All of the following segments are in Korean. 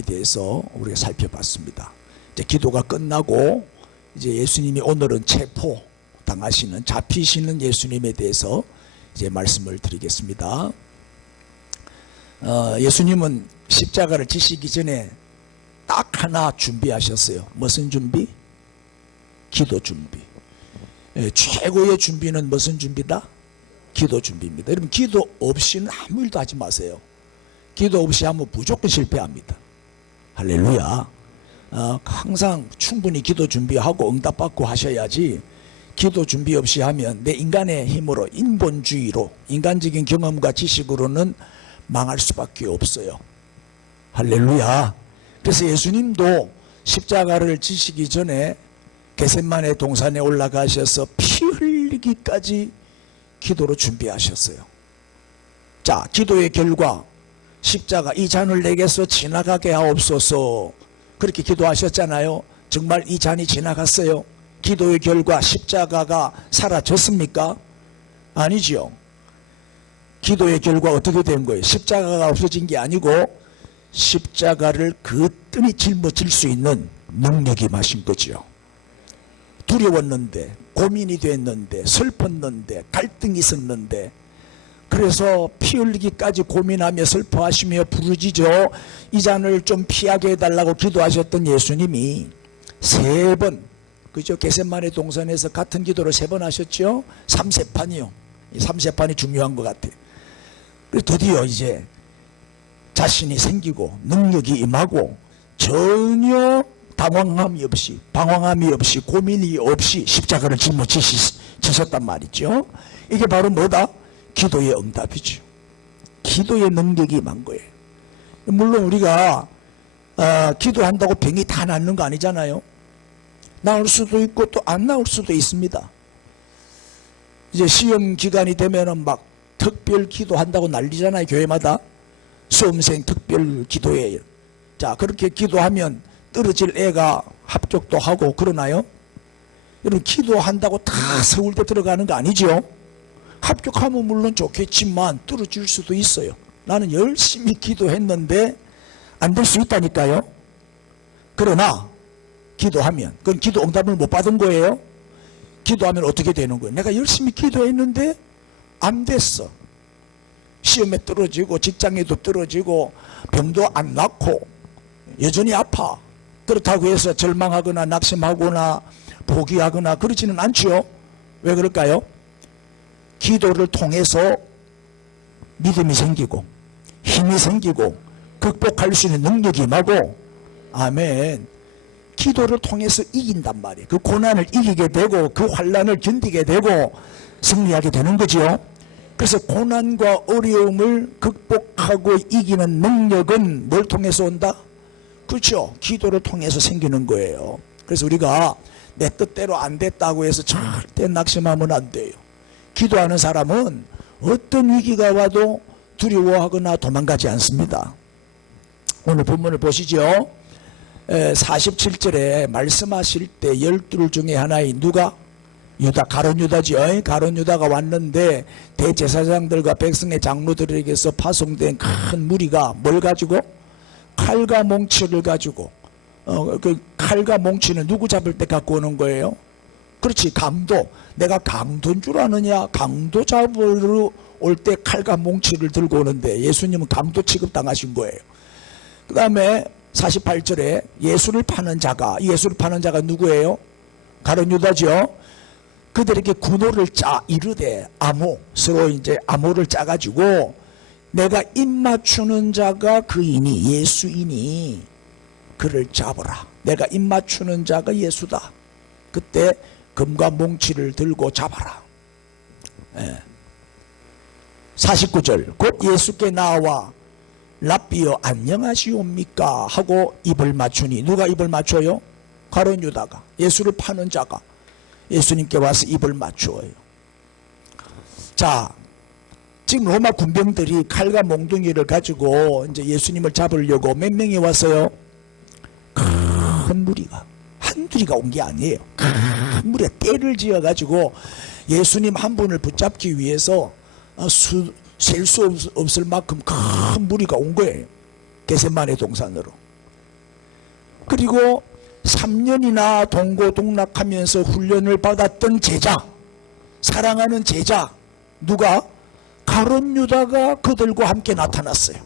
대해서 우리가 살펴봤습니다. 이제 기도가 끝나고 이제 예수님이 오늘은 체포 당하시는, 잡히시는 예수님에 대해서 이제 말씀을 드리겠습니다. 예수님은 십자가를 지시기 전에 딱 하나 준비하셨어요. 무슨 준비? 기도 준비. 최고의 준비는 무슨 준비다? 기도 준비입니다. 여러분, 기도 없이는 아무 일도 하지 마세요. 기도 없이 하면 무조건 실패합니다. 할렐루야. 항상 충분히 기도 준비하고 응답받고 하셔야지, 기도 준비 없이 하면 내 인간의 힘으로, 인본주의로, 인간적인 경험과 지식으로는 망할 수밖에 없어요. 할렐루야. 그래서 예수님도 십자가를 지시기 전에 겟세마네 동산에 올라가셔서 피 흘리기까지 기도로 준비하셨어요. 자, 기도의 결과, 십자가 이 잔을 내게서 지나가게 하옵소서, 그렇게 기도하셨잖아요. 정말 이 잔이 지나갔어요? 기도의 결과 십자가가 사라졌습니까? 아니죠. 기도의 결과 어떻게 된 거예요? 십자가가 없어진 게 아니고 십자가를 거뜬히 짊어질 수 있는 능력이 마신 거죠. 두려웠는데, 고민이 됐는데, 슬펐는데, 갈등이 있었는데, 그래서 피 흘리기까지 고민하며 슬퍼하시며 부르짖어 이 잔을 좀 피하게 해달라고 기도하셨던 예수님이 3번, 그죠? 겟세마네 동산에서 같은 기도를 3번 하셨죠? 3세판이요. 이 3세판이 중요한 것 같아요. 그래서 드디어 이제 자신이 생기고 능력이 임하고 전혀 당황함이 없이, 방황함이 없이, 고민이 없이 십자가를 짊어지셨단 말이죠. 이게 바로 뭐다? 기도의 응답이죠. 기도의 능력이 임한 거예요. 물론 우리가 기도한다고 병이 다 낫는 거 아니잖아요. 나을 수도 있고 또 안 나을 수도 있습니다. 이제 시험 기간이 되면은 막 특별 기도한다고 난리잖아요. 교회마다 수험생 특별 기도회예요. 자, 그렇게 기도하면 떨어질 애가 합격도 하고 그러나요? 여러분, 기도한다고 다 서울대 들어가는 거 아니죠? 합격하면 물론 좋겠지만 떨어질 수도 있어요. 나는 열심히 기도했는데 안 될 수 있다니까요. 그러나 기도하면, 그건 기도 응답을 못 받은 거예요. 기도하면 어떻게 되는 거예요? 내가 열심히 기도했는데 안 됐어. 시험에 떨어지고 직장에도 떨어지고 병도 안 낫고 여전히 아파. 그렇다고 해서 절망하거나 낙심하거나 포기하거나 그러지는 않죠. 왜 그럴까요? 기도를 통해서 믿음이 생기고 힘이 생기고 극복할 수 있는 능력이 임하고, 아멘, 기도를 통해서 이긴단 말이에요. 그 고난을 이기게 되고 그 환난을 견디게 되고 승리하게 되는 거죠. 그래서 고난과 어려움을 극복하고 이기는 능력은 뭘 통해서 온다? 그렇죠. 기도를 통해서 생기는 거예요. 그래서 우리가 내 뜻대로 안 됐다고 해서 절대 낙심하면 안 돼요. 기도하는 사람은 어떤 위기가 와도 두려워하거나 도망가지 않습니다. 오늘 본문을 보시죠. 47절에 말씀하실 때 12 중에 하나인 누가? 유다, 가룟 유다지요. 가룟 유다가 왔는데 대제사장들과 백성의 장로들에게서 파송된 큰 무리가 뭘 가지고? 칼과 몽치를 가지고, 그 칼과 몽치는 누구 잡을 때 갖고 오는 거예요? 그렇지, 강도. 내가 강도인 줄 아느냐? 강도 잡으러 올 때 칼과 몽치를 들고 오는데 예수님은 강도 취급당하신 거예요. 그 다음에 48절에 예수를 파는 자가, 예수를 파는 자가 누구예요? 가룟 유다죠. 그들에게 군호를 짜 이르되, 암호, 서로 이제 암호를 짜가지고 내가 입 맞추는 자가 그이니, 예수이니 그를 잡으라. 내가 입 맞추는 자가 예수다. 그때 금과 몽치를 들고 잡아라. 49절, 곧 예수께 나와 랍비여 안녕하시옵니까 하고 입을 맞추니, 누가 입을 맞춰요? 가룟 유다가, 예수를 파는 자가 예수님께 와서 입을 맞추어요. 자, 지금 로마 군병들이 칼과 몽둥이를 가지고 이제 예수님을 잡으려고 몇 명이 왔어요? 큰 무리가, 한둘이가 온 게 아니에요. 큰 무리가 떼를 지어 가지고 예수님 한 분을 붙잡기 위해서 셀 수 없을 만큼 큰 무리가 온 거예요. 겟세마네 동산으로. 그리고 3년이나 동고동락하면서 훈련을 받았던 제자, 사랑하는 제자, 누가? 가룟 유다가 그들과 함께 나타났어요.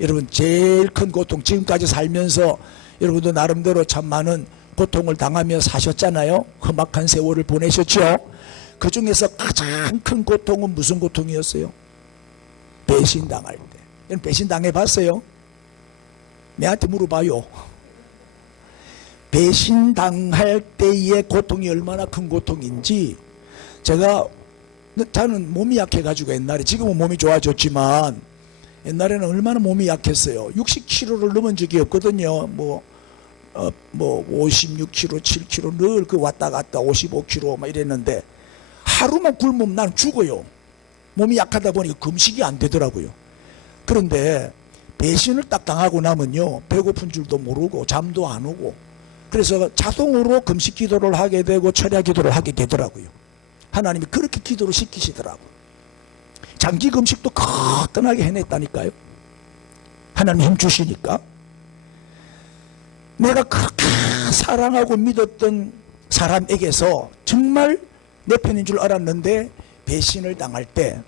여러분, 제일 큰 고통, 지금까지 살면서 여러분도 나름대로 참 많은 고통을 당하며 사셨잖아요. 험악한 세월을 보내셨죠. 그 중에서 가장 큰 고통은 무슨 고통이었어요? 배신당할 때. 여러분, 배신당해 봤어요? 내한테 물어봐요. 배신당할 때의 고통이 얼마나 큰 고통인지. 저는 몸이 약해가지고 옛날에, 지금은 몸이 좋아졌지만 옛날에는 얼마나 몸이 약했어요. 60kg를 넘은 적이 없거든요. 56kg, 7kg 늘 그 왔다 갔다 55kg 막 이랬는데, 하루만 굶으면 나는 죽어요. 몸이 약하다 보니까 금식이 안 되더라고요. 그런데 배신을 딱 당하고 나면요, 배고픈 줄도 모르고 잠도 안 오고, 그래서 자동으로 금식 기도를 하게 되고 철야 기도를 하게 되더라고요. 하나님이 그렇게 기도를 시키시더라고요. 장기 금식도 거뜬하게 해냈다니까요. 하나님 힘 주시니까. 내가 그렇게 사랑하고 믿었던 사람에게서 정말 내 편인 줄 알았는데 배신을 당할 때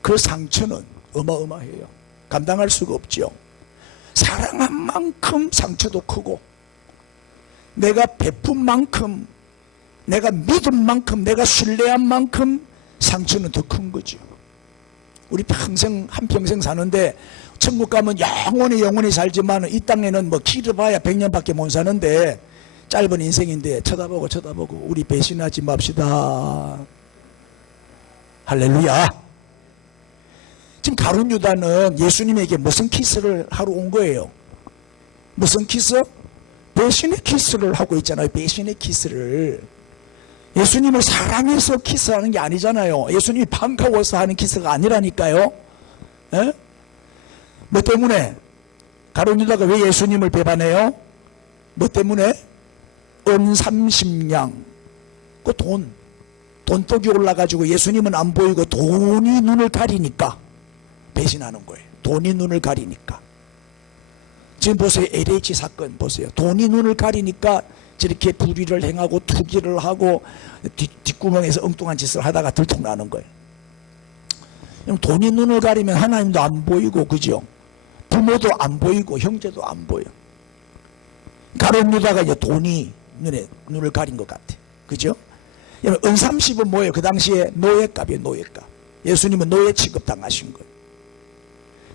그 상처는 어마어마해요. 감당할 수가 없죠. 사랑한 만큼 상처도 크고, 내가 베푼 만큼, 내가 믿은 만큼, 내가 신뢰한 만큼 상처는 더 큰 거죠. 우리 평생, 한평생 사는데 천국 가면 영원히 살지만 이 땅에는 뭐 길어봐야 100년밖에 못 사는데, 짧은 인생인데 쳐다보고 우리 배신하지 맙시다. 할렐루야. 지금 가룟 유다는 예수님에게 무슨 키스를 하러 온 거예요? 무슨 키스? 배신의 키스를 하고 있잖아요. 배신의 키스를. 예수님을 사랑해서 키스하는 게 아니잖아요. 예수님이 반가워서 하는 키스가 아니라니까요. 에? 뭐 때문에? 가룟 유다가 왜 예수님을 배반해요? 뭐 때문에? 은 30냥, 그 돈독이 올라가지고 예수님은 안 보이고 돈이 눈을 가리니까 배신하는 거예요. 돈이 눈을 가리니까. 지금 보세요. LH 사건 보세요. 돈이 눈을 가리니까 저렇게 불의를 행하고 투기를 하고 뒷구멍에서 엉뚱한 짓을 하다가 들통나는 거예요. 돈이 눈을 가리면 하나님도 안 보이고, 그죠? 부모도 안 보이고 형제도 안 보여. 가룟 유다가 이제 돈이 눈을 가린 것 같아. 그죠? 은 30은 뭐예요? 그 당시에 노예값이에요. 노예값. 예수님은 노예 취급당하신 거예요.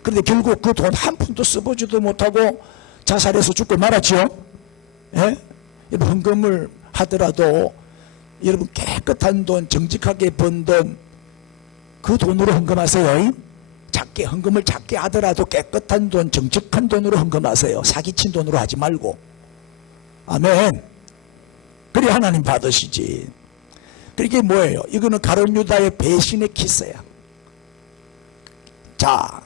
그런데 결국 그 돈 한 푼도 써보지도 못하고 자살해서 죽고 말았죠. 예? 헌금을 하더라도 여러분, 깨끗한 돈, 정직하게 번 돈, 그 돈으로 헌금하세요. 헌금을 작게 하더라도 깨끗한 돈, 정직한 돈으로 헌금하세요. 사기친 돈으로 하지 말고. 아멘. 그래 하나님 받으시지. 그게 뭐예요? 이거는 가룟 유다의 배신의 키스야. 자,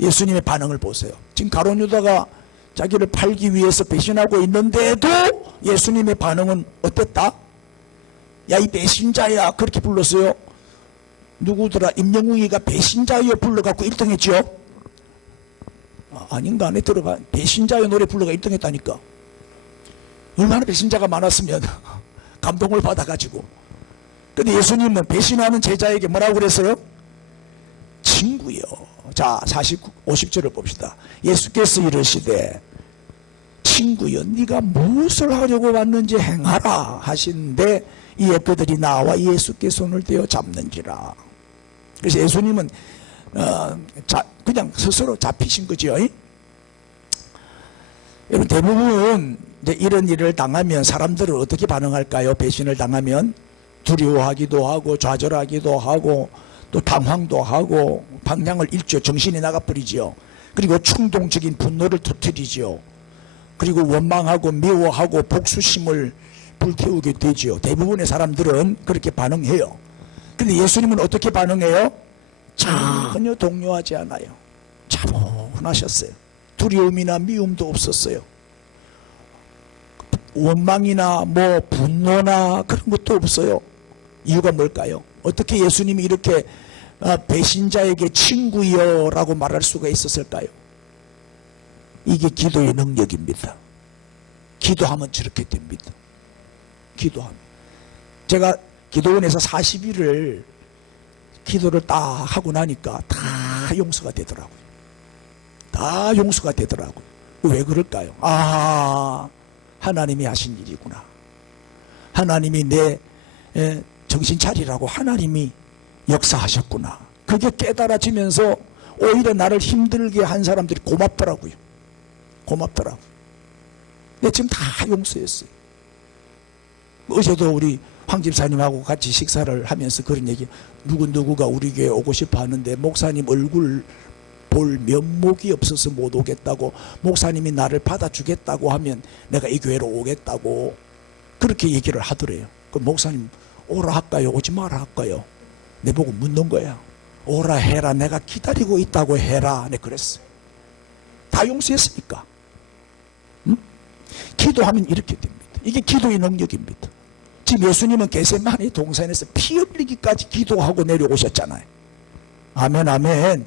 예수님의 반응을 보세요. 지금 가룟 유다가 자기를 팔기 위해서 배신하고 있는데도 예수님의 반응은 어땠다? 야, 이 배신자야, 그렇게 불렀어요. 누구더라? 임영웅이가 배신자여 불러갖고 1등 했죠? 아닌가? 안에 들어가. 배신자여 노래 불러가 1등 했다니까. 얼마나 배신자가 많았으면 감동을 받아가지고. 근데 예수님은 배신하는 제자에게 뭐라고 그랬어요? 친구요. 자, 50절을 봅시다. 예수께서 이르시되, 친구여, 네가 무엇을 하려고 왔는지 행하라 하신데, 이에 그들이 나와 예수께 손을 떼어 잡는지라. 그래서 예수님은 그냥 스스로 잡히신 거죠. 여러분, 대부분 이제 이런 일을 당하면 사람들은 어떻게 반응할까요? 배신을 당하면 두려워하기도 하고 좌절하기도 하고 또 당황도 하고 방향을 잃죠. 정신이 나가버리죠. 그리고 충동적인 분노를 터뜨리죠. 그리고 원망하고 미워하고 복수심을 불태우게 되죠. 대부분의 사람들은 그렇게 반응해요. 근데 예수님은 어떻게 반응해요? 전혀 동요하지 않아요. 차분하셨어요. 두려움이나 미움도 없었어요. 원망이나 뭐 분노나 그런 것도 없어요. 이유가 뭘까요? 어떻게 예수님이 이렇게 배신자에게 친구여 라고 말할 수가 있었을까요? 이게 기도의 능력입니다. 기도하면 저렇게 됩니다. 기도하면. 제가 기도원에서 40일을 기도를 딱 하고 나니까 다 용서가 되더라고요. 다 용서가 되더라고요. 왜 그럴까요? 아, 하나님이 하신 일이구나. 하나님이 내 정신 차리라고 하나님이 역사하셨구나. 그게 깨달아지면서 오히려 나를 힘들게 한 사람들이 고맙더라고요. 고맙더라고요. 근데 지금 다 용서했어요. 어제도 우리 황 집사님하고 같이 식사를 하면서 그런 얘기, 누구누구가 우리 교회 오고 싶어 하는데 목사님 얼굴 볼 면목이 없어서 못 오겠다고, 목사님이 나를 받아주겠다고 하면 내가 이 교회로 오겠다고 그렇게 얘기를 하더래요. 그럼 목사님 오라 할까요? 오지 마라 할까요? 내보고 묻는 거야. 오라 해라. 내가 기다리고 있다고 해라. 내 그랬어요. 다 용서했으니까. 응? 기도하면 이렇게 됩니다. 이게 기도의 능력입니다. 지금 예수님은 겟세마네 동산에서 피 흘리기까지 기도하고 내려오셨잖아요. 아멘, 아멘.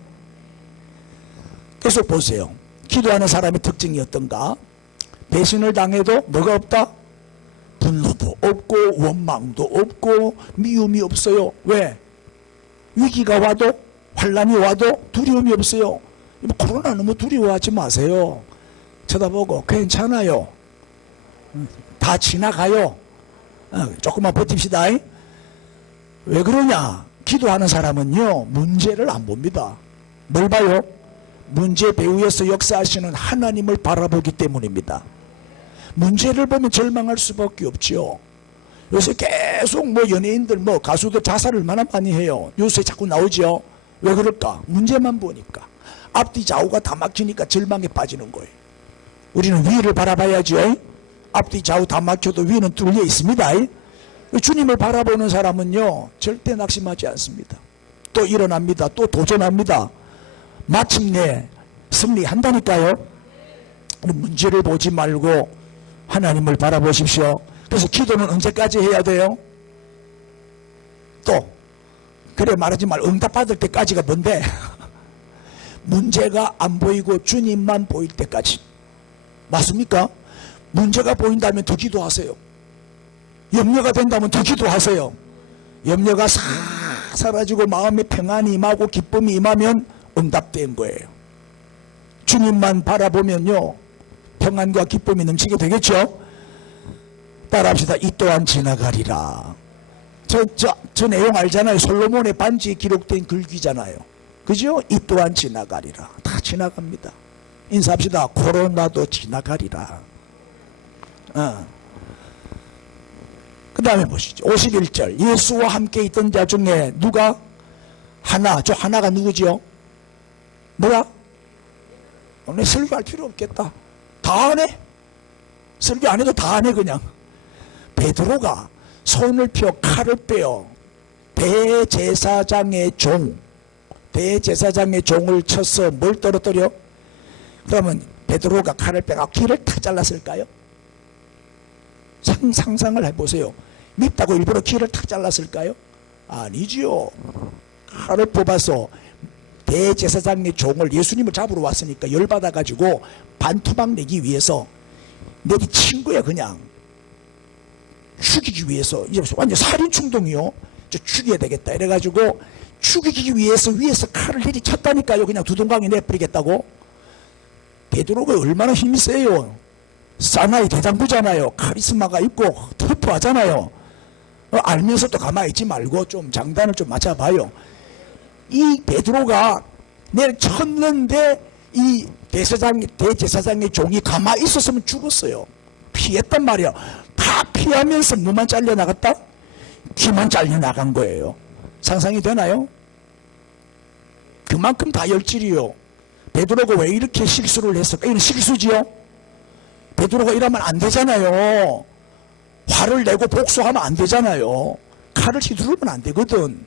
계속 보세요. 기도하는 사람의 특징이 어떤가? 배신을 당해도 뭐가 없다? 분노도 없고 원망도 없고 미움이 없어요. 왜? 위기가 와도, 환난이 와도 두려움이 없어요. 코로나 너무 두려워하지 마세요. 쳐다보고 괜찮아요. 다 지나가요. 조금만 버팁시다. 왜 그러냐? 기도하는 사람은요, 문제를 안 봅니다. 뭘 봐요? 문제 배후에서 역사하시는 하나님을 바라보기 때문입니다. 문제를 보면 절망할 수밖에 없죠. 요새 계속 뭐 연예인들, 뭐 가수들 자살을 얼마나 많이 해요. 요새 자꾸 나오죠. 왜 그럴까? 문제만 보니까. 앞뒤 좌우가 다 막히니까 절망에 빠지는 거예요. 우리는 위를 바라봐야죠. 앞뒤 좌우 다 막혀도 위는 뚫려 있습니다. 주님을 바라보는 사람은요, 절대 낙심하지 않습니다. 또 일어납니다. 또 도전합니다. 마침내 승리한다니까요. 문제를 보지 말고 하나님을 바라보십시오. 그래서 기도는 언제까지 해야 돼요? 또 그래 말하지 말, 응답받을 때까지가 뭔데? 문제가 안 보이고 주님만 보일 때까지. 맞습니까? 문제가 보인다면 더 기도하세요. 염려가 된다면 더 기도하세요. 염려가 싹 사라지고 마음에 평안이 임하고 기쁨이 임하면 응답된 거예요. 주님만 바라보면요, 평안과 기쁨이 넘치게 되겠죠. 따라합시다. 이 또한 지나가리라. 저 내용 알잖아요. 솔로몬의 반지에 기록된 글귀잖아요. 그죠? 이 또한 지나가리라. 다 지나갑니다. 인사합시다. 코로나도 지나가리라. 그 다음에 보시죠. 51절. 예수와 함께 있던 자 중에 누가? 하나. 저 하나가 누구지요? 뭐야? 오늘 설교할 필요 없겠다. 다 하네? 설교 안 해도 다 하네 그냥. 베드로가 손을 펴 칼을 빼어 대제사장의 종을 쳐서 뭘 떨어뜨려? 그러면 베드로가 칼을 빼가 귀를 다 잘랐을까요? 상상을 해보세요. 밉다고 일부러 귀를 탁 잘랐을까요? 아니지요. 칼을 뽑아서 대제사장의 종을, 예수님을 잡으러 왔으니까 열받아가지고 반토막 내기 위해서 내리친 거야. 그냥 죽이기 위해서. 이제 완전 살인 충동이요. 저 죽여야 되겠다 이래가지고 죽이기 위해서 위에서 칼을 내리쳤다니까요. 그냥 두동강에 내버리겠다고. 베드로가 얼마나 힘이 세요. 사나이 대장부잖아요. 카리스마가 있고 터프하잖아요. 알면서도 가만히 있지 말고 좀 장단을 좀 맞춰봐요. 이 베드로가 내를 쳤는데 이 대제사장의 종이 가만히 있었으면 죽었어요. 피했단 말이야. 다 피하면서 뭐만 잘려나갔다? 귀만 잘려나간 거예요. 상상이 되나요? 그만큼 다혈질이요. 베드로가 왜 이렇게 실수를 했을까? 이건 실수지요. 베드로가 이러면 안 되잖아요. 화를 내고 복수하면 안 되잖아요. 칼을 휘두르면 안 되거든.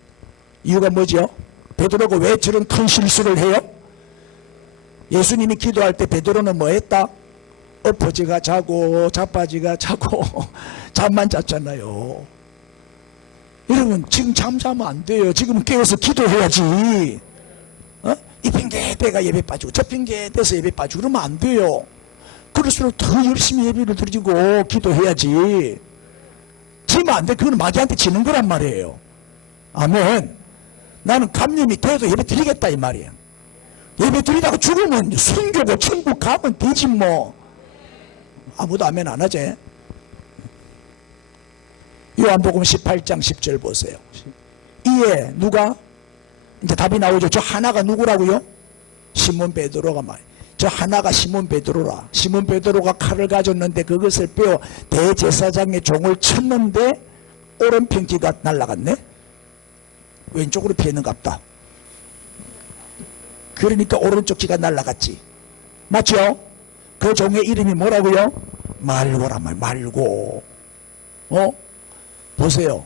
이유가 뭐죠? 베드로가 왜 저런 큰 실수를 해요? 예수님이 기도할 때 베드로는 뭐 했다? 엎어지가 자고 자빠지가 자고 잠만 잤잖아요. 여러분 지금 잠자면 안 돼요. 지금 깨어서 기도해야지. 이 핑계 대가 예배 빠지고 저 핑계 대서 예배 빠지고 그러면 안 돼요. 그럴수록 더 열심히 예배를 드리고 기도해야지. 지면 안 돼. 그건 마귀한테 지는 거란 말이에요. 아멘. 나는 감염이 돼도 예배 드리겠다 이 말이에요. 예배 드리다가 죽으면 순교고 천국 가면 되지 뭐. 아무도 아멘 안 하지. 요한복음 18장 10절 보세요. 이에 누가? 이제 답이 나오죠. 저 하나가 누구라고요? 시몬 베드로가 말이에요. 저 하나가 시몬 베드로라. 시몬 베드로가 칼을 가졌는데 그것을 빼어 대제사장의 종을 쳤는데 오른편 귀가 날아갔네. 왼쪽으로 피했는갑다. 그러니까 오른쪽 귀가 날아갔지. 맞죠? 그 종의 이름이 뭐라고요? 말고란 말. 말고. 보세요.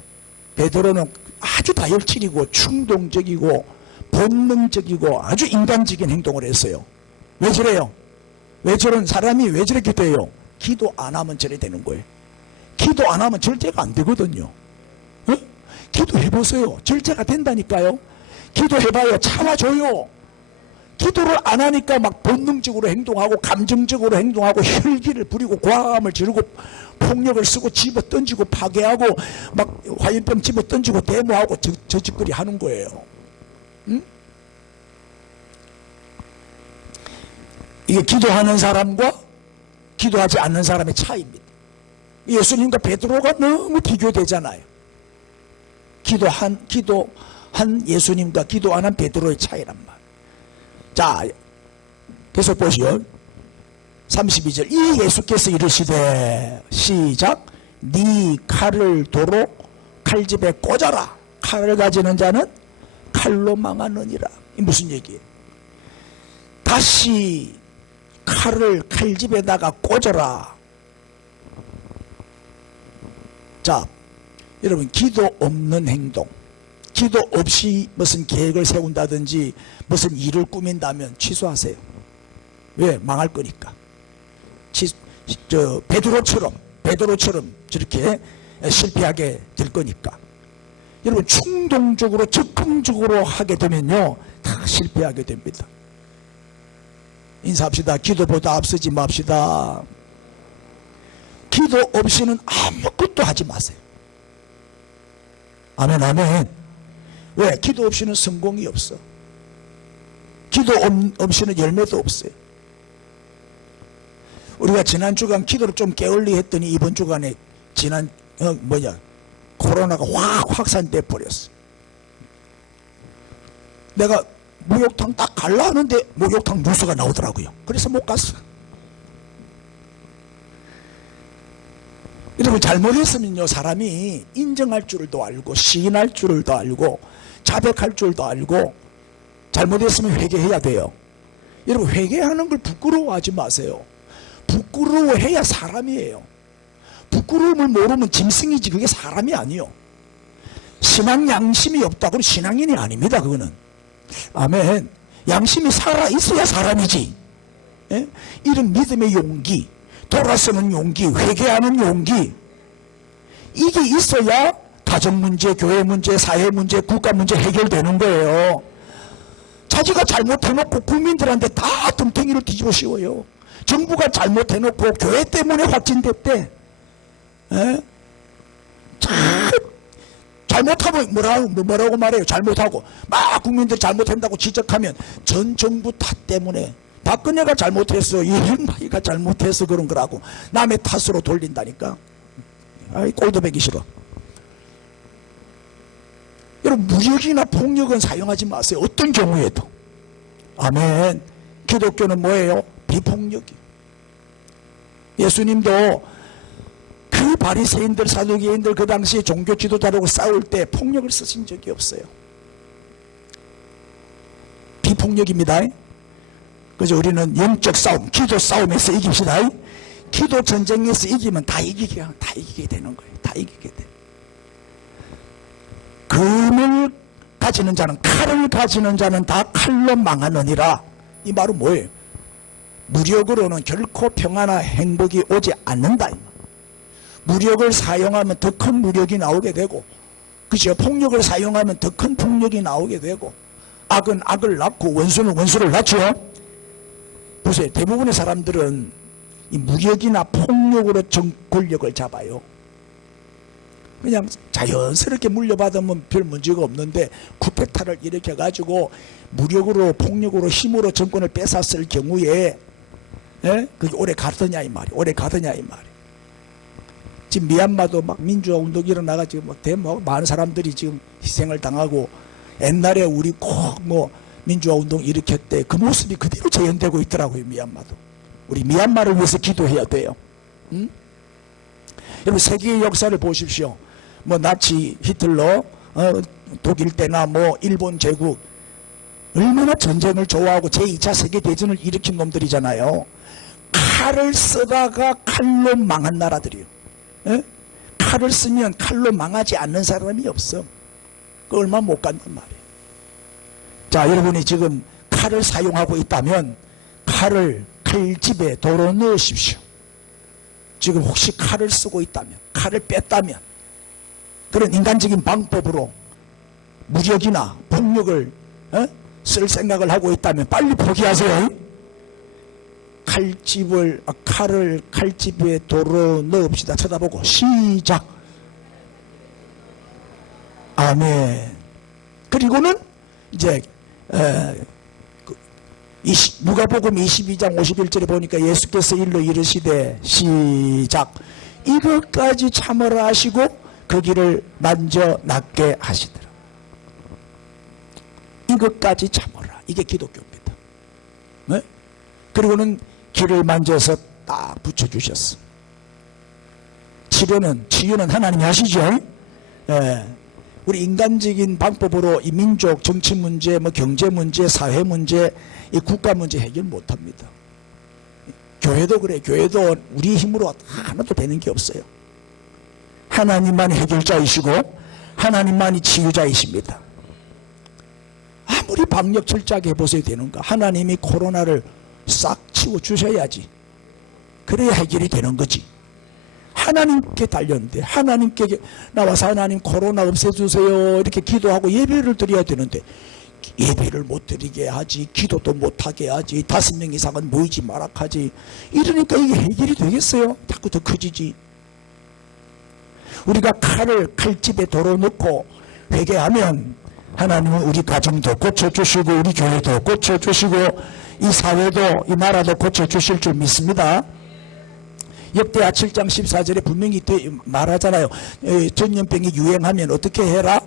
베드로는 아주 다혈질이고 충동적이고 본능적이고 아주 인간적인 행동을 했어요. 왜 저래요? 왜 저런 사람이 왜 저렇게 돼요? 기도 안 하면 저래 되는 거예요. 기도 안 하면 절제가 안 되거든요. 기도해보세요. 절제가 된다니까요. 기도해봐요. 참아줘요. 기도를 안 하니까 막 본능적으로 행동하고 감정적으로 행동하고 혈기를 부리고 과감을 지르고 폭력을 쓰고 집어 던지고 파괴하고 막 화염병 집어 던지고 데모하고 저 짓거리 하는 거예요. 응? 이게 기도하는 사람과 기도하지 않는 사람의 차이입니다. 예수님과 베드로가 너무 비교되잖아요. 기도한 예수님과 기도 안 한 베드로의 차이란 말. 자, 계속 보시오. 32절. 이 예수께서 이르시되 시작. 네 칼을 도로 칼집에 꽂아라. 칼을 가지는 자는 칼로 망하느니라. 이 무슨 얘기예요? 다시 칼을 칼집에다가 꽂아라. 자, 여러분, 기도 없는 행동, 기도 없이 무슨 계획을 세운다든지 무슨 일을 꾸민다면 취소하세요. 왜? 망할 거니까. 베드로처럼 저렇게 실패하게 될 거니까. 여러분, 충동적으로 적극적으로 하게 되면요 다 실패하게 됩니다. 인사합시다. 기도보다 앞서지 맙시다. 기도 없이는 아무것도 하지 마세요. 아멘, 아멘. 왜? 기도 없이는 성공이 없어. 기도 없이는 열매도 없어요. 우리가 지난 주간 기도를 좀 게을리 했더니 이번 주간에 코로나가 확 확산돼 버렸어. 내가 목욕탕 딱 갈라 하는데 목욕탕 뉴스가 나오더라고요. 그래서 못 갔어. 여러분, 잘못했으면요 사람이 인정할 줄도 알고 시인할 줄도 알고 자백할 줄도 알고 잘못했으면 회개해야 돼요. 여러분, 회개하는 걸 부끄러워하지 마세요. 부끄러워해야 사람이에요. 부끄러움을 모르면 짐승이지 그게 사람이 아니요. 신앙 양심이 없다고는 신앙인이 아닙니다. 그거는. 아멘. 양심이 살아있어야 사람이지. 예? 이런 믿음의 용기, 돌아서는 용기, 회개하는 용기, 이게 있어야 가정 문제, 교회 문제, 사회 문제, 국가 문제 해결되는 거예요. 자기가 잘못해놓고 국민들한테 다 덤탱이를 뒤집어 씌워요. 정부가 잘못해놓고 교회 때문에 확진됐대. 예? 잘못하면 뭐라고 말해요? 잘못하고 막 국민들 잘못한다고 지적하면 전 정부 탓 때문에 박근혜가 잘못했어, 이명박이가 잘못해서 그런 거라고 남의 탓으로 돌린다니까. 아이, 꼴도 배기 싫어. 여러분, 무력이나 폭력은 사용하지 마세요. 어떤 경우에도. 아멘. 기독교는 뭐예요? 비폭력이. 예수님도 그 바리새인들, 사두개인들 그 당시에 종교 지도자라고 싸울 때 폭력을 쓰신 적이 없어요. 비폭력입니다. 그래서 우리는 영적 싸움, 기도 싸움에서 이깁시다. 기도 전쟁에서 이기면 다 이기게 되는 거예요. 다 이기게 돼. 금을 가지는 자는, 칼을 가지는 자는 다 칼로 망하느니라. 이 말은 뭐예요? 무력으로는 결코 평화나 행복이 오지 않는다. 무력을 사용하면 더 큰 무력이 나오게 되고, 그죠? 폭력을 사용하면 더 큰 폭력이 나오게 되고, 악은 악을 낳고 원수는 원수를 낳죠. 보세요. 대부분의 사람들은 이 무력이나 폭력으로 권력을 잡아요. 그냥 자연스럽게 물려받으면 별 문제가 없는데 쿠데타를 일으켜가지고 무력으로 폭력으로 힘으로 정권을 뺏었을 경우에 그게 오래 가더냐 이 말이에요. 오래 가더냐 이 말이에요. 지금 미얀마도 막 민주화 운동이 일어나가지고 막 많은 사람들이 지금 희생을 당하고 옛날에 우리 꼭 뭐 민주화 운동 일으켰대 그 모습이 그대로 재현되고 있더라고요. 미얀마도. 우리 미얀마를 위해서 기도해야 돼요. 응? 여러분 세계의 역사를 보십시오. 뭐 나치 히틀러 독일 때나 뭐 일본 제국 얼마나 전쟁을 좋아하고 제2차 세계대전을 일으킨 놈들이잖아요. 칼을 쓰다가 칼로 망한 나라들이요. 에? 칼을 쓰면 칼로 망하지 않는 사람이 없어. 그 얼마 못 간단 말이에요. 자, 여러분이 지금 칼을 사용하고 있다면 칼을 칼집에 도로 넣으십시오. 지금 혹시 칼을 쓰고 있다면, 칼을 뺐다면 그런 인간적인 방법으로 무력이나 폭력을 쓸 생각을 하고 있다면 빨리 포기하세요. 칼을 칼집에 도로 넣읍시다. 쳐다보고 시작. 아멘. 그리고는 이제 누가복음 22장 51절에 보니까 예수께서 일러 이르시되 시작. 이것까지 참으라 하시고 그 길을 만져 낫게 하시더라. 이것까지 참으라. 이게 기독교입니다. 네? 그리고는 길을 만져서 딱 붙여주셨어. 치유는 하나님이 하시죠. 예. 우리 인간적인 방법으로 이 민족 정치 문제, 뭐 경제 문제, 사회 문제, 이 국가 문제 해결 못합니다. 교회도 그래. 교회도 우리 힘으로 하나도 되는 게 없어요. 하나님만이 해결자이시고 하나님만이 치유자이십니다. 아무리 방역 철저하게 해보셔야 되는가. 하나님이 코로나를 싹 치워주셔야지. 그래야 해결이 되는 거지. 하나님께 달렸는데 하나님께 나와서 하나님 코로나 없애주세요 이렇게 기도하고 예배를 드려야 되는데 예배를 못 드리게 하지, 기도도 못하게 하지, 5명 이상은 모이지 마라 하지. 이러니까 이게 해결이 되겠어요? 자꾸 더 커지지. 우리가 칼집에 도로 넣고 회개하면 하나님은 우리 가정도 고쳐주시고 우리 교회도 고쳐주시고 이 사회도 이 나라도 고쳐주실 줄 믿습니다. 역대하 7장 14절에 분명히 말하잖아요. 전염병이 유행하면 어떻게 해라?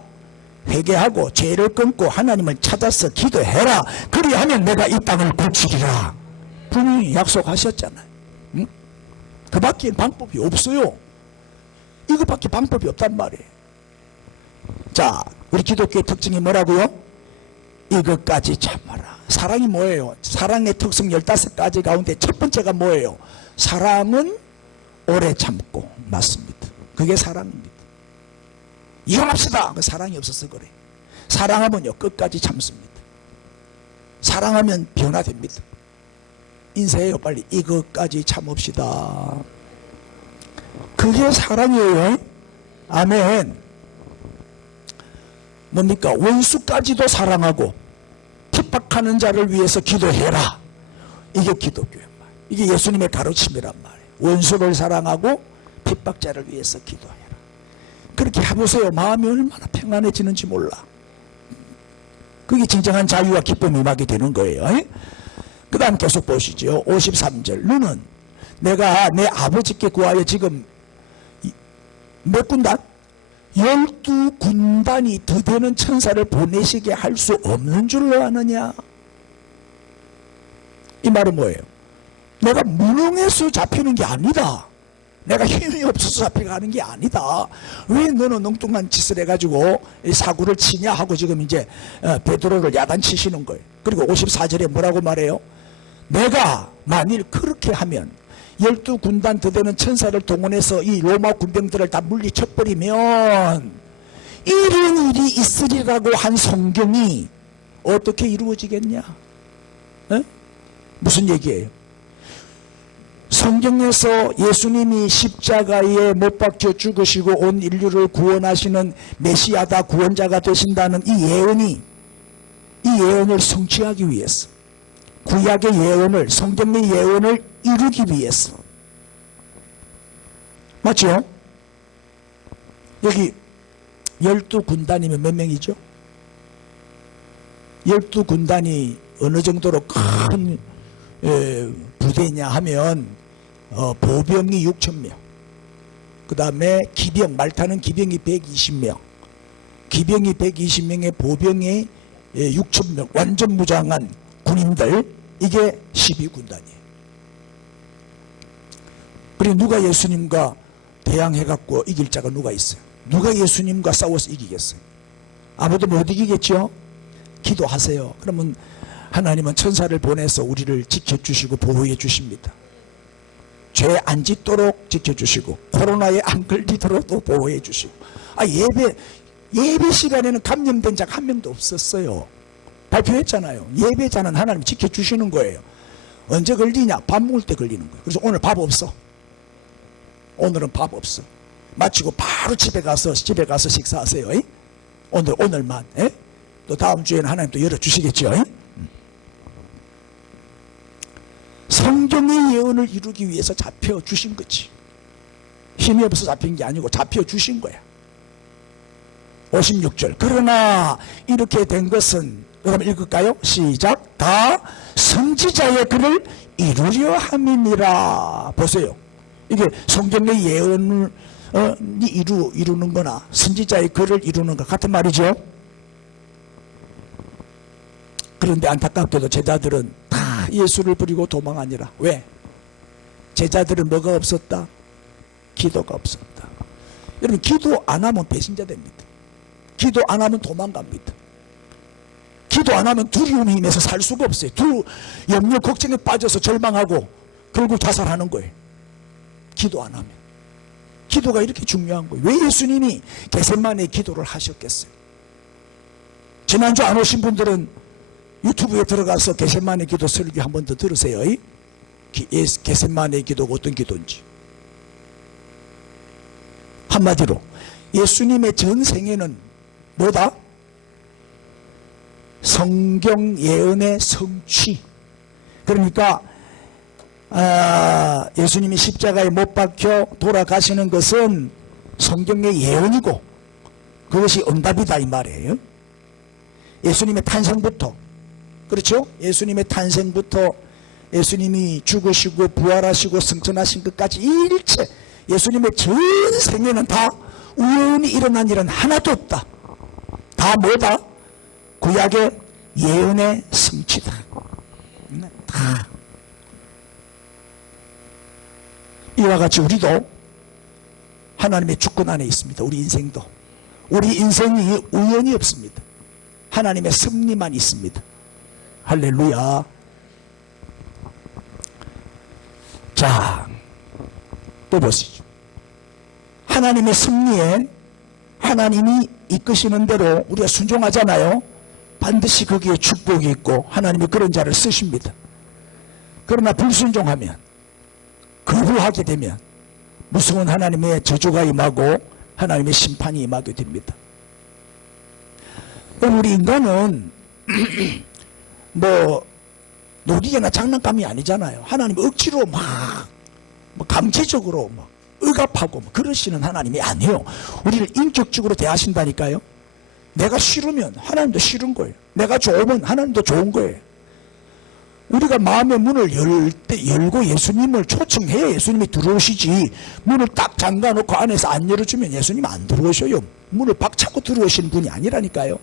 회개하고 죄를 끊고 하나님을 찾아서 기도해라. 그리하면 내가 이 땅을 고치리라. 분명히 약속하셨잖아요. 응? 그밖에 방법이 없어요. 이것밖에 방법이 없단 말이에요. 자, 우리 기독교의 특징이 뭐라고요? 이것까지 참아라. 사랑이 뭐예요? 사랑의 특성 15가지 가운데 첫 번째가 뭐예요? 사랑은 오래 참고. 맞습니다. 그게 사랑입니다. 이혼합시다. 그 사랑이 없어서 그래. 사랑하면요 끝까지 참습니다. 사랑하면 변화됩니다. 인사해요 빨리. 이것까지 참읍시다. 그게 사랑이에요. 아멘. 뭡니까? 원수까지도 사랑하고 핍박하는 자를 위해서 기도해라. 이게 기독교란 말이에요. 이게 예수님의 가르침이란 말이에요. 원수를 사랑하고 핍박자를 위해서 기도해라. 그렇게 해보세요. 마음이 얼마나 평안해지는지 몰라. 그게 진정한 자유와 기쁨이 임하게 되는 거예요. 그 다음 계속 보시죠. 53절. 너는 내가 내 아버지께 구하여 지금 몇 군단? 12군단이 더 되는 천사를 보내시게 할 수 없는 줄로 아느냐? 이 말은 뭐예요? 내가 무능해서 잡히는 게 아니다. 내가 힘이 없어서 잡혀가는 게 아니다. 왜 너는 엉뚱한 짓을 해가지고 사고를 치냐 하고 지금 이제 베드로를 야단치시는 거예요. 그리고 54절에 뭐라고 말해요? 내가 만일 그렇게 하면 12군단 더 되는 천사를 동원해서 이 로마 군병들을 다 물리쳐버리면 이런 일이 있으리라고 한 성경이 어떻게 이루어지겠냐? 에? 무슨 얘기예요? 성경에서 예수님이 십자가에 못 박혀 죽으시고 온 인류를 구원하시는 메시아다, 구원자가 되신다는 이 예언을 성취하기 위해서, 구약의 예언을, 성경의 예언을 이루기 위해서 맞죠? 여기 12군단이면 몇 명이죠? 12군단이 어느 정도로 큰 부대냐 하면 보병이 6,000명, 그 다음에 기병, 말타는 기병이 120명, 기병이 120명에 보병이 6,000명, 완전 무장한 군인들, 이게 12군단이에요. 그리고 누가 예수님과 대항해갖고 이길 자가 누가 있어요? 누가 예수님과 싸워서 이기겠어요? 아무도 못 이기겠죠? 기도하세요. 그러면 하나님은 천사를 보내서 우리를 지켜주시고 보호해 주십니다. 죄 안 짓도록 지켜주시고 코로나에 안 걸리도록 또 보호해 주시고. 예배 시간에는 감염된 자가 한 명도 없었어요. 발표했잖아요. 예배자는 하나님 지켜주시는 거예요. 언제 걸리냐? 밥 먹을 때 걸리는 거예요. 그래서 오늘 밥 없어. 오늘은 밥 없어. 마치고 바로 집에 가서 식사하세요. 오늘만. 또 다음 주에는 하나님 또 열어주시겠죠. 성경의 예언을 이루기 위해서 잡혀주신 거지. 힘이 없어 잡힌 게 아니고 잡혀주신 거야. 56절. 그러나 이렇게 된 것은, 그럼 읽을까요? 시작. 다 선지자의 글을 이루려 함이니라. 보세요. 이게 성경의 예언을 이루는 거나 선지자의 글을 이루는 것 같은 말이죠. 그런데 안타깝게도 제자들은 다 예수를 버리고 도망하니라. 왜? 제자들은 뭐가 없었다? 기도가 없었다. 여러분, 기도 안 하면 배신자 됩니다. 기도 안 하면 도망갑니다. 기도 안 하면 두려움에 인해서 살 수가 없어요. 염려 걱정에 빠져서 절망하고 결국 자살하는 거예요. 기도 안 하면. 기도가 이렇게 중요한 거예요. 왜 예수님이 겟세마네 기도를 하셨겠어요? 지난주 안 오신 분들은 유튜브에 들어가서 겟세마네 기도 설교 한 번 더 들으세요. 겟세마네 기도가 어떤 기도인지. 한마디로 예수님의 전 생애는 뭐다? 성경 예언의 성취. 그러니까 예수님이 십자가에 못 박혀 돌아가시는 것은 성경의 예언이고 그것이 응답이다 이 말이에요. 예수님의 탄생부터, 그렇죠? 예수님의 탄생부터 예수님이 죽으시고 부활하시고 승천하신 것까지 일체 예수님의 전 생애는 다 우연히 일어난 일은 하나도 없다. 다 뭐다? 구약의 예언의 성취다. 다. 이와 같이 우리도 하나님의 주권 안에 있습니다. 우리 인생도. 우리 인생이 우연이 없습니다. 하나님의 섭리만 있습니다. 할렐루야. 자, 또 보시죠. 하나님의 섭리에 하나님이 이끄시는 대로 우리가 순종하잖아요. 반드시 거기에 축복이 있고 하나님이 그런 자를 쓰십니다. 그러나 불순종하면, 거부하게 되면 무서운 하나님의 저주가 임하고 하나님의 심판이 임하게 됩니다. 우리 인간은 뭐 놀이개나 장난감이 아니잖아요. 하나님 억지로 막 강제적으로 막 억압하고 그러시는 하나님이 아니에요. 우리를 인격적으로 대하신다니까요. 내가 싫으면 하나님도 싫은 거예요. 내가 좋으면 하나님도 좋은 거예요. 우리가 마음의 문을 열고 예수님을 초청해야 예수님이 들어오시지, 문을 딱 잠가놓고 안에서 안 열어주면 예수님 안 들어오셔요. 문을 박차고 들어오시는 분이 아니라니까요.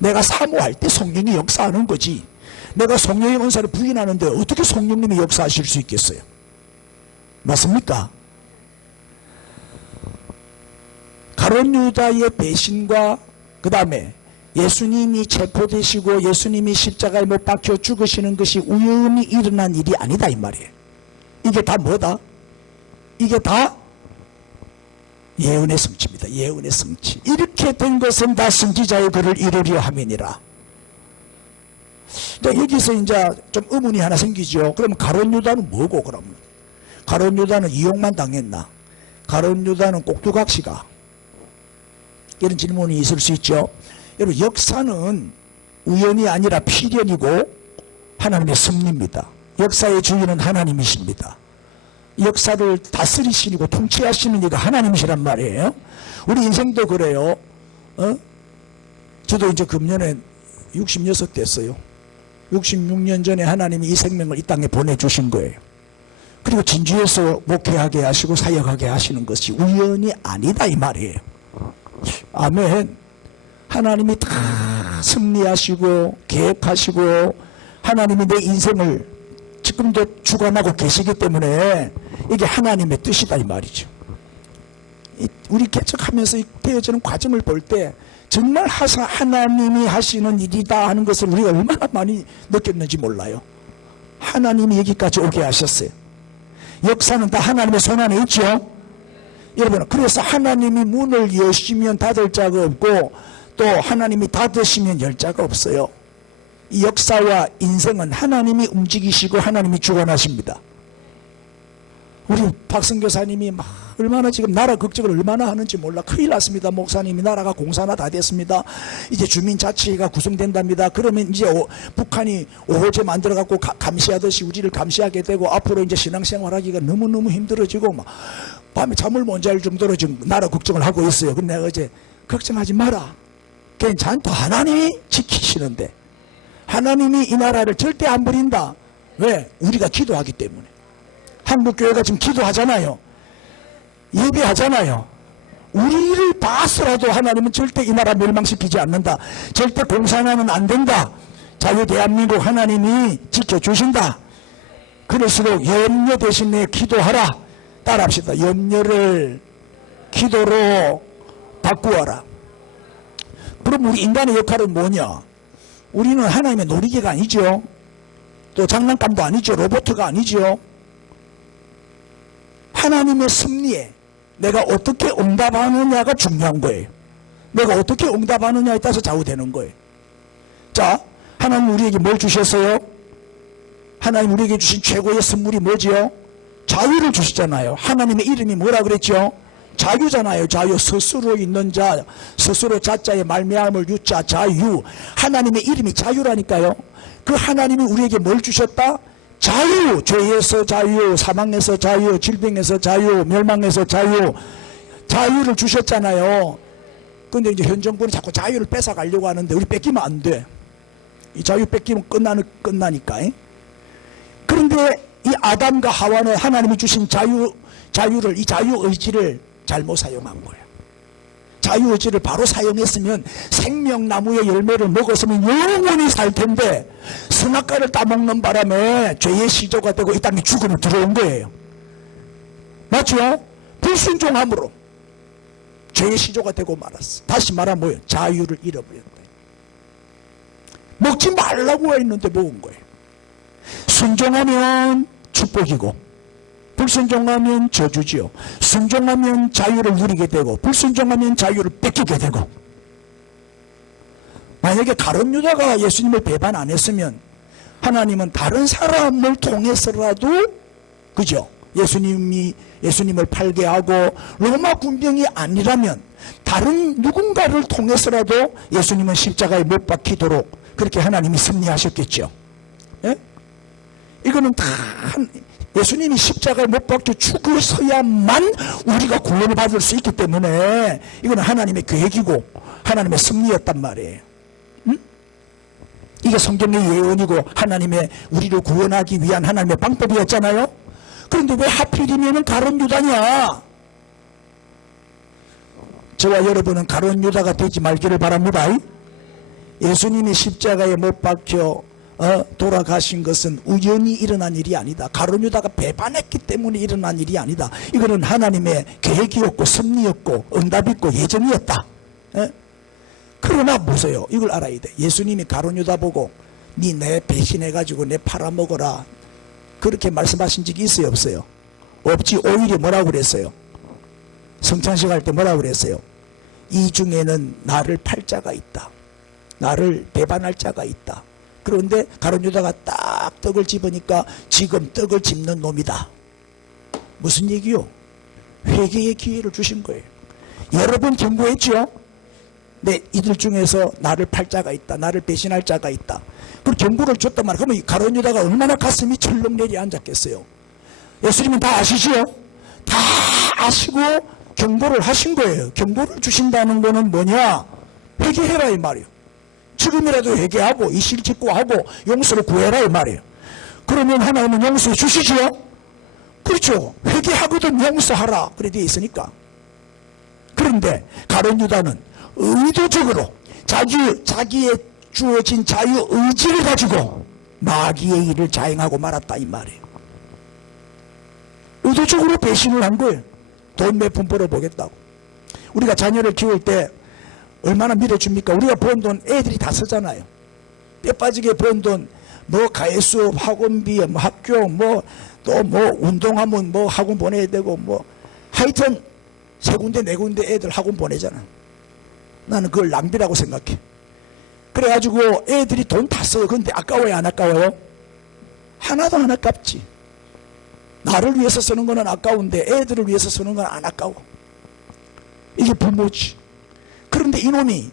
내가 사모할 때 성령이 역사하는 거지, 내가 성령의 은사를 부인하는데 어떻게 성령님이 역사하실 수 있겠어요? 맞습니까? 가룟 유다의 배신과 그 다음에 예수님이 체포되시고 예수님이 십자가에 못 박혀 죽으시는 것이 우연히 일어난 일이 아니다 이 말이에요. 이게 다 뭐다? 이게 다 예언의 성취입니다. 예언의 성취. 이렇게 된 것은 다 선지자의 글을 이루려 함이니라. 여기서 이제 좀 의문이 하나 생기죠. 그럼 가룟 유다는 뭐고? 그러면 가룟 유다는 이용만 당했나? 가룟 유다는 꼭두각시가? 이런 질문이 있을 수 있죠. 여러분, 역사는 우연이 아니라 필연이고 하나님의 섭리입니다. 역사의 주인은 하나님이십니다. 역사를 다스리시고 통치하시는 이가 하나님이시란 말이에요. 우리 인생도 그래요. 저도 이제 금년에 66 됐어요. 66년 전에 하나님이 이 생명을 이 땅에 보내주신 거예요. 그리고 진주에서 목회하게 하시고 사역하게 하시는 것이 우연이 아니다 이 말이에요. 아멘. 하나님이 다 승리하시고 계획하시고 하나님이 내 인생을 지금도 주관하고 계시기 때문에 이게 하나님의 뜻이다 이 말이죠. 우리 개척하면서 되어지는 과정을 볼 때 정말 하나님이 하시는 일이다 하는 것을 우리가 얼마나 많이 느꼈는지 몰라요. 하나님이 여기까지 오게 하셨어요. 역사는 다 하나님의 손 안에 있죠. 여러분, 그래서 하나님이 문을 여시면 닫을 자가 없고 또 하나님이 닫으시면 열 자가 없어요. 이 역사와 인생은 하나님이 움직이시고 하나님이 주관하십니다. 우리 박성교사님이 막 얼마나 지금 나라 걱정을 얼마나 하는지 몰라. 큰일 났습니다. 목사님이 나라가 공사나 다 됐습니다. 이제 주민자치가 구성된답니다. 그러면 이제 북한이 오호제 만들어갖고 감시하듯이 우리를 감시하게 되고 앞으로 이제 신앙생활하기가 너무너무 힘들어지고 막 밤에 잠을 못 잘 정도로 지금 나라 걱정을 하고 있어요. 근데 내가 어제 걱정하지 마라. 괜찮다. 하나님이 지키시는데 하나님이 이 나라를 절대 안 버린다. 왜? 우리가 기도하기 때문에. 한국교회가 지금 기도하잖아요. 예배하잖아요. 우리를 봐서라도 하나님은 절대 이 나라 멸망시키지 않는다. 절대 공산화는 안 된다. 자유 대한민국 하나님이 지켜주신다. 그럴수록 염려 대신에 기도하라. 따라합시다. 염려를 기도로 바꾸어라. 그럼 우리 인간의 역할은 뭐냐? 우리는 하나님의 놀이개가 아니죠. 또 장난감도 아니죠. 로봇가 아니죠. 하나님의 섭리에 내가 어떻게 응답하느냐가 중요한 거예요. 내가 어떻게 응답하느냐에 따라서 좌우되는 거예요. 자, 하나님 우리에게 뭘 주셨어요? 하나님 우리에게 주신 최고의 선물이 뭐지요? 자유를 주시잖아요. 하나님의 이름이 뭐라 그랬죠? 자유잖아요. 자유. 스스로 있는 자, 스스로 자자의 말미암을 유자, 자유. 하나님의 이름이 자유라니까요. 그 하나님이 우리에게 뭘 주셨다? 자유. 죄에서 자유, 사망에서 자유, 질병에서 자유, 멸망에서 자유. 자유를 주셨잖아요. 근데 이제 현 정부는 자꾸 자유를 뺏어가려고 하는데 우리 뺏기면 안 돼. 이 자유 뺏기면 끝나니까. 그런데 이 아담과 하와는 하나님이 주신 자유를, 이 자유의지를 잘못 사용한 거예요. 자유의지를 바로 사용했으면 생명나무의 열매를 먹었으면 영원히 살 텐데 선악과를 따먹는 바람에 죄의 시조가 되고 이 땅에 죽음을 들어온 거예요. 맞죠? 불순종함으로 죄의 시조가 되고 말았어. 다시 말하면 뭐예요? 자유를 잃어버린 거예요. 먹지 말라고 했는데 먹은 거예요. 순종하면 축복이고 불순종하면 저주지요. 순종하면 자유를 누리게 되고 불순종하면 자유를 뺏기게 되고. 만약에 가룟 유다가 예수님을 배반 안 했으면 하나님은 다른 사람을 통해서라도 그죠? 예수님을 팔게 하고 로마 군병이 아니라면 다른 누군가를 통해서라도 예수님은 십자가에 못 박히도록 그렇게 하나님이 섭리하셨겠죠. 예? 이거는 다 예수님이 십자가에 못 박혀 죽으셔야만 우리가 구원을 받을 수 있기 때문에 이거는 하나님의 계획이고 하나님의 섭리였단 말이에요. 응? 이게 성경의 예언이고 하나님의 우리를 구원하기 위한 하나님의 방법이었잖아요. 그런데 왜 하필이면 가룟 유다냐? 저와 여러분은 가룟 유다가 되지 말기를 바랍니다. 예수님이 십자가에 못 박혀 돌아가신 것은 우연히 일어난 일이 아니다. 가룟 유다가 배반했기 때문에 일어난 일이 아니다. 이거는 하나님의 계획이었고 섭리였고 응답이었고 예정이었다. 그러나 보세요. 이걸 알아야 돼. 예수님이 가룟 유다 보고 니 내 배신해가지고 내 팔아먹어라 그렇게 말씀하신 적이 있어요 없어요? 없지. 오히려 뭐라고 그랬어요? 성찬식 할 때 뭐라고 그랬어요? 이 중에는 나를 팔 자가 있다. 나를 배반할 자가 있다. 그런데 가룟 유다가 딱 떡을 집으니까 지금 떡을 집는 놈이다. 무슨 얘기요? 회개의 기회를 주신 거예요. 여러 번 경고했죠. 네, 이들 중에서 나를 팔 자가 있다. 나를 배신할 자가 있다. 그 경고를 줬단 말이에요. 그러면 가룟 유다가 얼마나 가슴이 철렁 내리 앉았겠어요. 예수님은 다 아시지요? 다 아시고 경고를 하신 거예요. 경고를 주신다는 거는 뭐냐? 회개해라 이 말이에요. 지금이라도 회개하고 이실 짓고 하고 용서를 구해라 이 말이에요. 그러면 하나님은 용서해 주시지요? 그렇죠. 회개하거든 용서하라 그래 되어 있으니까. 그런데 가룟 유다는 의도적으로 자기의 주어진 자유의지를 가지고 마귀의 일을 자행하고 말았다 이 말이에요. 의도적으로 배신을 한 거예요. 돈 몇 푼 벌어보겠다고. 우리가 자녀를 키울 때 얼마나 밀어줍니까? 우리가 번 돈 애들이 다 쓰잖아요. 뼈 빠지게 번 돈 뭐 가해수업 학원비 뭐 학교 뭐 또 뭐 운동하면 뭐 학원 보내야 되고 뭐 하여튼 세 군데 네 군데 애들 학원 보내잖아. 나는 그걸 낭비라고 생각해. 그래가지고 애들이 돈 다 써요. 근데 아까워요 안 아까워요? 하나도 안 아깝지. 나를 위해서 쓰는 거는 아까운데 애들을 위해서 쓰는 건 안 아까워. 이게 부모지. 그런데 이놈이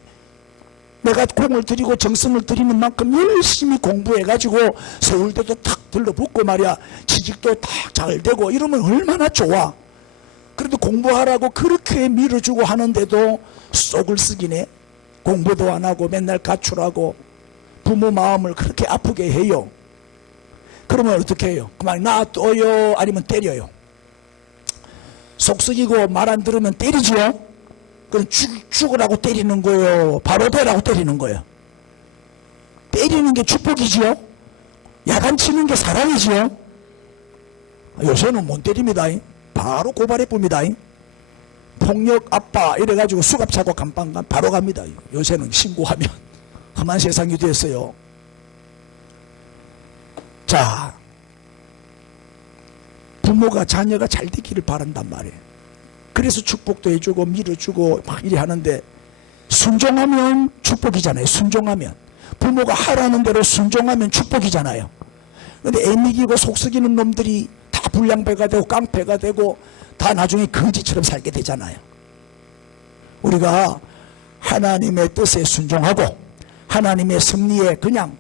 내가 공을 들이고 정성을 들이는 만큼 열심히 공부해가지고 서울대도 탁 들러붙고 말이야. 취직도 탁 잘 되고 이러면 얼마나 좋아. 그래도 공부하라고 그렇게 밀어주고 하는데도 속을 썩이네. 공부도 안 하고 맨날 가출하고 부모 마음을 그렇게 아프게 해요. 그러면 어떻게 해요? 그만 놔둬요? 아니면 때려요? 속 썩이고 말 안 들으면 때리지요? 그럼 죽으라고 때리는 거예요? 바로 되라고 때리는 거예요? 때리는 게 축복이지요? 야단치는 게 사랑이지요? 요새는 못 때립니다. 바로 고발해 봅니다. 폭력 아빠 이래가지고 수갑 차고 감방 바로 갑니다. 요새는 신고하면 험한 세상이 됐어요. 자, 부모가 자녀가 잘 되기를 바란단 말이에요. 그래서 축복도 해주고 밀어주고 막 이래 하는데 순종하면 축복이잖아요. 순종하면 부모가 하라는 대로 순종하면 축복이잖아요. 근데 애미기고 속썩이는 놈들이 다 불량배가 되고 깡패가 되고 다 나중에 거지처럼 살게 되잖아요. 우리가 하나님의 뜻에 순종하고 하나님의 섭리에 그냥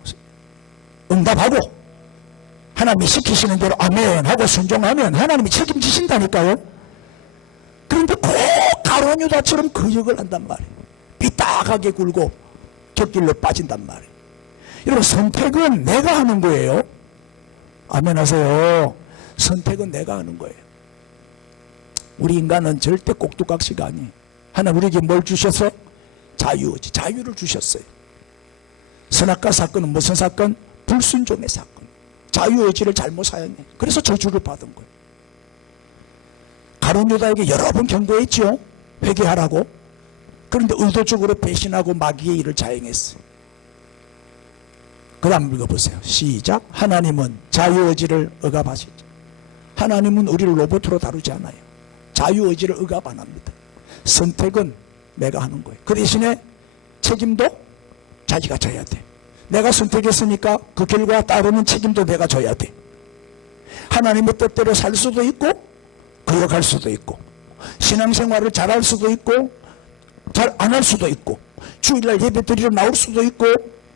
응답하고 하나님이 시키시는 대로 아멘 하고 순종하면 하나님이 책임지신다니까요. 그런데 꼭 가룟 유다처럼 거역을 한단 말이에요. 삐딱하게 굴고 곁길로 빠진단 말이에요. 여러분 선택은 내가 하는 거예요. 아멘 하세요. 선택은 내가 하는 거예요. 우리 인간은 절대 꼭두각시가 아니에요. 하나님 우리에게 뭘 주셔서? 자유의지, 자유를 주셨어요. 선악과 사건은 무슨 사건? 불순종의 사건. 자유의지를 잘못 사용해. 그래서 저주를 받은 거예요. 가룟 유다에게 여러 번 경고했죠. 회개하라고. 그런데 의도적으로 배신하고 마귀의 일을 자행했어요. 그 다음 읽어보세요. 시작. 하나님은 자유의지를 억압하시죠. 하나님은 우리를 로봇으로 다루지 않아요. 자유의지를 억압 안 합니다. 선택은 내가 하는 거예요. 그 대신에 책임도 자기가 져야 돼. 내가 선택했으니까 그 결과 따르는 책임도 내가 져야 돼. 하나님의 뜻대로 살 수도 있고 거역할 수도 있고 신앙생활을 잘할 수도 있고 잘 안 할 수도 있고 주일날 예배 드리러 나올 수도 있고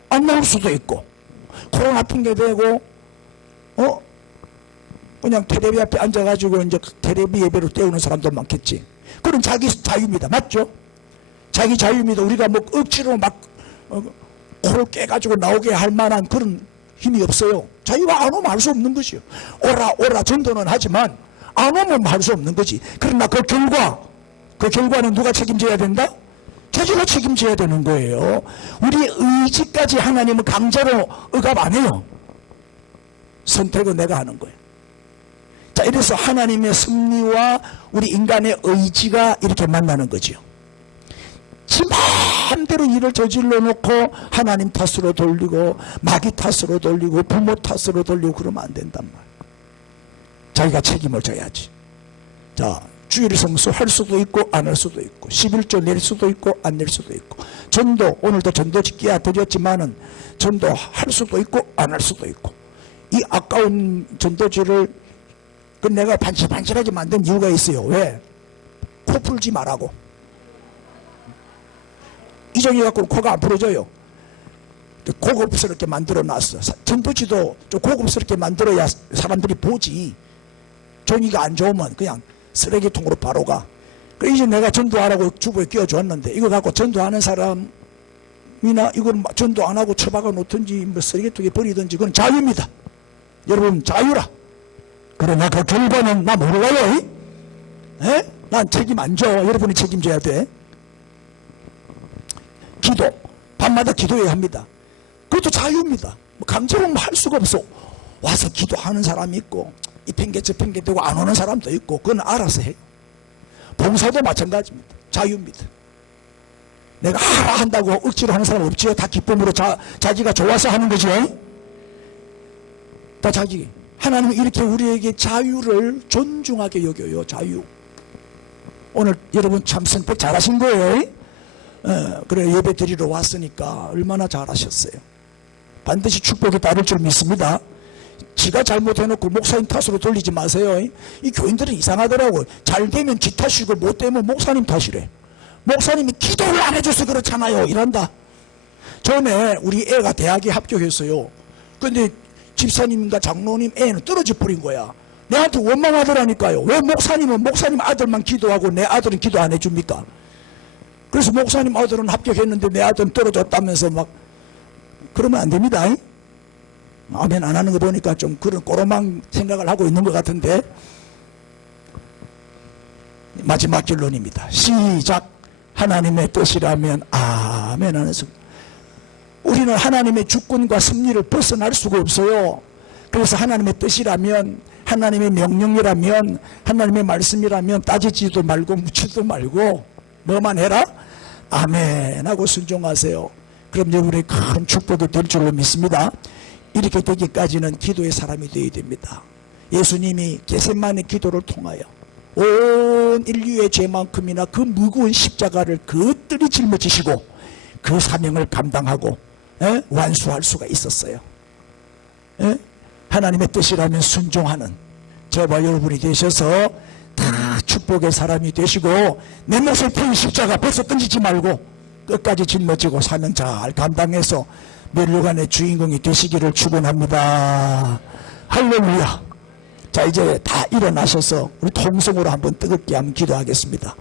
안 나올 수도 있고 코로나 핑계 대고 그냥 테레비 앞에 앉아가지고 이제 테레비 예배로 때우는 사람도 많겠지. 그건 자기 자유입니다. 맞죠? 자기 자유입니다. 우리가 뭐 억지로 막 코를 깨가지고 나오게 할 만한 그런 힘이 없어요. 자유가 안 오면 할 수 없는 것이요. 오라 전도는 하지만 안 오면 할 수 없는 거지. 그러나 그 결과는 누가 책임져야 된다? 자기가 책임져야 되는 거예요. 우리 의지까지 하나님은 강제로 억압 안 해요. 선택은 내가 하는 거예요. 자, 이래서 하나님의 섭리와 우리 인간의 의지가 이렇게 만나는 거죠. 지 마음대로 일을 저질러 놓고 하나님 탓으로 돌리고 마귀 탓으로 돌리고 부모 탓으로 돌리고 그러면 안 된단 말이에요. 자기가 책임을 져야지. 자, 주일 성수 할 수도 있고 안 할 수도 있고 11조 낼 수도 있고 안 낼 수도 있고 전도 오늘도 전도 집기야 드렸지만은 전도 할 수도 있고 안 할 수도 있고 이 아까운 전도지를 그 내가 반질반질하게 만든 이유가 있어요. 왜? 코 풀지 말라고. 이정이 갖고 코가 안 풀어져요. 고급스럽게 만들어 놨어. 전도지도 좀 고급스럽게 만들어야 사람들이 보지. 종이가 안 좋으면 그냥 쓰레기통으로 바로 가. 그 이제 내가 전도하라고 주부에 끼워줬는데 이거 갖고 전도하는 사람이나 이걸 전도 안 하고 처박아 놓든지 뭐 쓰레기통에 버리든지 그건 자유입니다. 여러분 자유라. 그러나 그 결과는 나 몰라요. 에? 난 책임 안 져. 여러분이 책임져야 돼. 기도 밤마다 기도해야 합니다. 그것도 자유입니다. 뭐 강제로 할 수가 없어. 와서 기도하는 사람이 있고 이 핑계 저 핑계 대고 안 오는 사람도 있고 그건 알아서 해요. 봉사도 마찬가지입니다. 자유입니다. 내가 하라 한다고 억지로 하는 사람 없지요. 다 기쁨으로 자기가 좋아서 하는 거죠. 다 자기. 하나님은 이렇게 우리에게 자유를 존중하게 여겨요. 자유. 오늘 여러분 참 선택 잘하신 거예요. 그래 예배 드리러 왔으니까 얼마나 잘하셨어요. 반드시 축복이 따를 줄 믿습니다. 지가 잘못해놓고 목사님 탓으로 돌리지 마세요. 이 교인들은 이상하더라고. 잘 되면 지 탓이고 못 되면 목사님 탓이래. 목사님이 기도를 안 해줘서 그렇잖아요. 이란다. 전에 우리 애가 대학에 합격했어요. 근데 집사님과 장로님 애는 떨어져 버린 거야. 내한테 원망하더라니까요. 왜 목사님은 목사님 아들만 기도하고 내 아들은 기도 안 해줍니까? 그래서 목사님 아들은 합격했는데 내 아들은 떨어졌다면서 막 그러면 안 됩니다. 아멘 안 하는 거 보니까 좀 그런 꼬로망 생각을 하고 있는 것 같은데 마지막 결론입니다. 시작. 하나님의 뜻이라면 아멘 하는 순간 우리는 하나님의 주권과 섭리를 벗어날 수가 없어요. 그래서 하나님의 뜻이라면 하나님의 명령이라면 하나님의 말씀이라면 따지지도 말고 묻지도 말고 뭐만 해라? 아멘 하고 순종하세요. 그럼 여러분의 큰 축복이 될 줄로 믿습니다. 이렇게 되기까지는 기도의 사람이 되어야 됩니다. 예수님이 겟세마네 기도를 통하여 온 인류의 죄만큼이나 그 무거운 십자가를 그들이 짊어지시고 그 사명을 감당하고 완수할 수가 있었어요. 하나님의 뜻이라면 순종하는 저와 여러분이 되셔서 다 축복의 사람이 되시고 내 몫을 푼 십자가 벌써 던지지 말고 끝까지 짊어지고 사명 잘 감당해서 멸류관의 주인공이 되시기를 축원합니다. 할렐루야. 자 이제 다 일어나셔서 우리 통성으로 한번 뜨겁게 한번 기도하겠습니다.